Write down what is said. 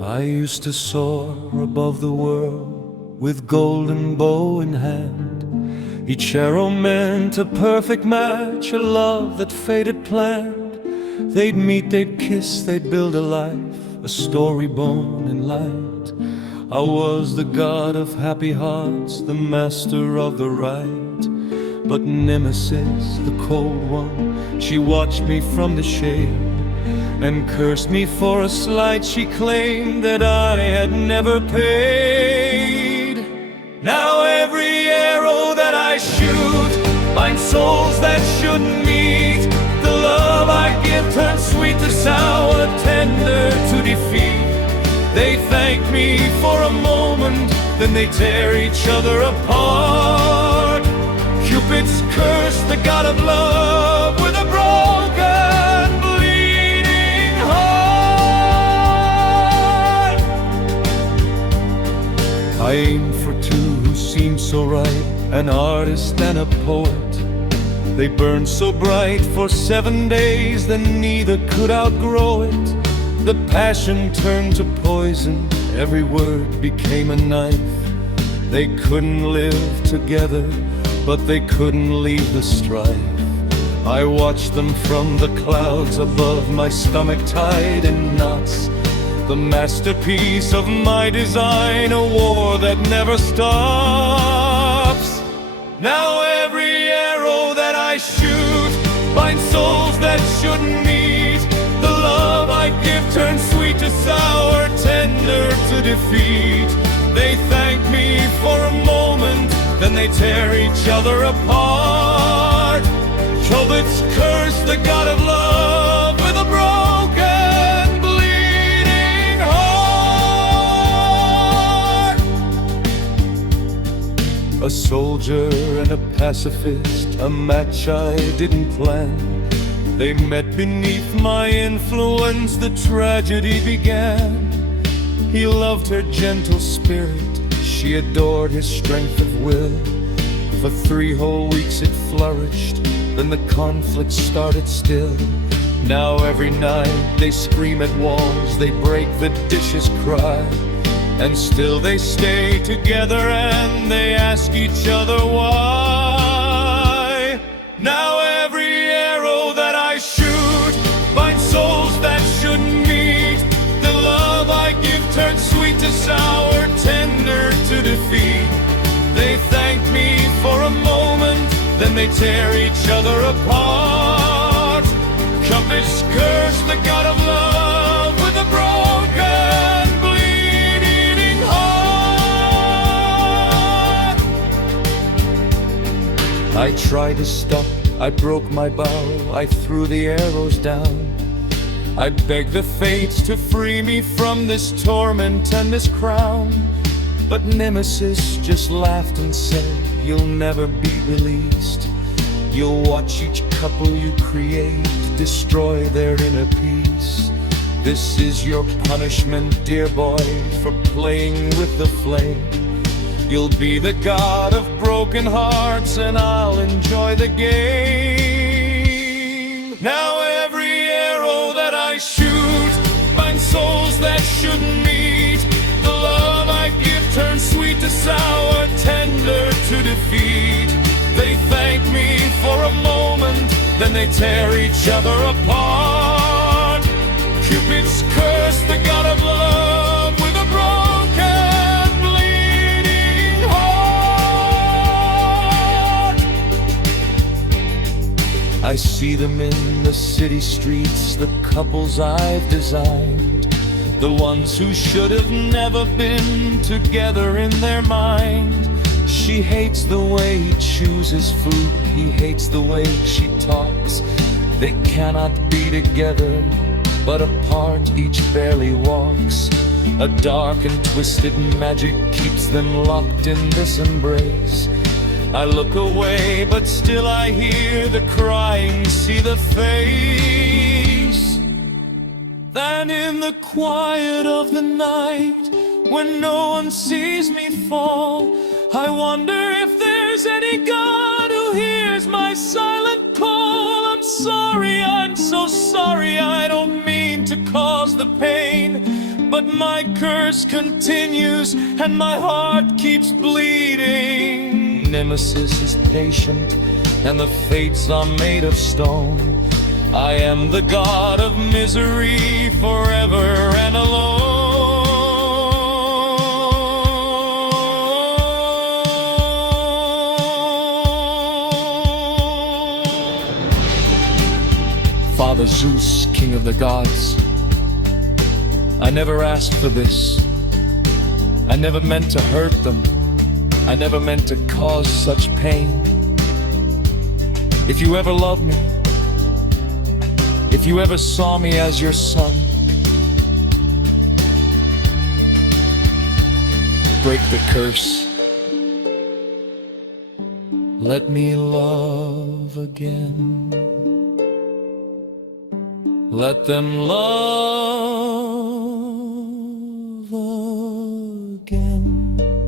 I used to soar above the world with golden bow in hand. Each arrow meant a perfect match, a love that fate had planned. They'd meet, they'd kiss, they'd build a life, a story born in light. I was the god of happy hearts, the master of the right. But Nemesis, the cold one, she watched me from the shade and cursed me for a slight she claimed that I had never paid. Now every arrow that I shoot finds souls that shouldn't meet. The love I give turns sweet to sour, tender to defeat. They thank me for a moment, then they tear each other apart. Cupid's curse, the god of love, with a broken, bleeding heart. I aimed for two who seemed so right, an artist and a poet. They burned so bright for 7 days, then neither could outgrow it. The passion turned to poison, every word became a knife. They couldn't live together, but they couldn't leave the strife. I watched them from the clouds above, my stomach tied in knots. The masterpiece of my design, a war that never stops. Now every arrow that I shoot finds souls that shouldn't meet. The love I give turns sweet to sour, tender to defeat. They thank me for a moment, then they tear each other apart. Cupid's curse, the god of love, with a broken, bleeding heart. A soldier and a pacifist, a match I didn't plan. They met beneath my influence, the tragedy began. He loved her gentle spirit, she adored his strength of will. For 3 whole weeks it flourished, then the conflict started still. Now every night they scream at walls, they break, the dishes cry. And still they stay together and they ask each other why. Now every arrow that I shoot finds souls that shouldn't meet. The love I give turns sweet to sour, tender to defeat. They thank me for a moment, then they tear each other apart. Cupid's curse, the god of love, with a broken, bleeding heart. I tried to stop, I broke my bow, I threw the arrows down. I begged the fates to free me from this torment and this crown. But Nemesis just laughed and said, you'll never be released. You'll watch each couple you create destroy their inner peace. This is your punishment, dear boy, for playing with the flame. You'll be the god of broken hearts and I'll enjoy the game. Now every arrow that I shoot finds souls that shouldn't meet. The love I give turns sweet to sour, tender to defeat. They thank me for a moment, then they tear each other apart. Cupid's curse, the god of love, with a broken, bleeding heart. I see them in the city streets, the couples I've designed. The ones who should have never been together in their mind. She hates the way he chooses food, he hates the way she talks. They cannot be together, but apart each barely walks. A dark and twisted magic keeps them locked in this embrace. I look away, but still I hear the crying, see the face. Then in the quiet of the night, when no one sees me fall, I wonder if there's any God who hears my silent call. I'm sorry, I'm so sorry, I don't mean to cause the pain. but my curse continues and my heart keeps bleeding. Nemesis is patient and the fates are made of stone. I am the god of misery forever and alone. Father Zeus, king of the gods, I never asked for this. I never meant to hurt them. I never meant to cause such pain. If you ever loved me, if you ever saw me as your son, break the curse. Let me love again. Let them love again.